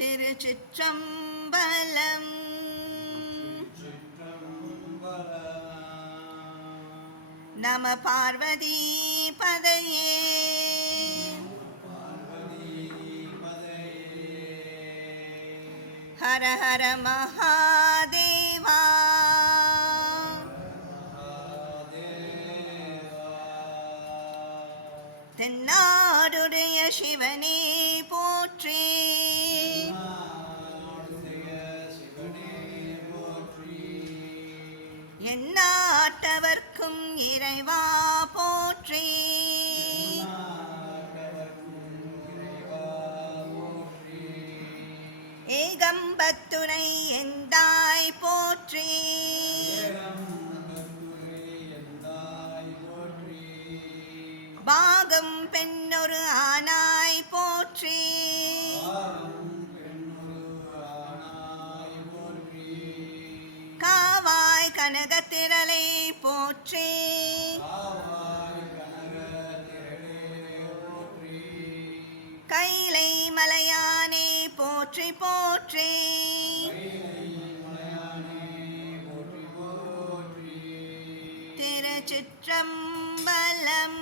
திருச்சிற்றம்பலம். நம பார்வதி பதையே. ஹர ஹர மகாதேவா. தென்னாடுடைய சிவனே போற்றி. எந்நாட்டவர்க்கும் இறைவா போற்றி. ஏகம்பத்துரை எந்தாய் போற்றி. பாகம் பெண்ணொரு ஆனாய் போற்றி. காவாய் கனகத்திரளை போற்றி. கைலை மலையானே போற்றி போற்றி. திருச்சிற்றம்பலம்.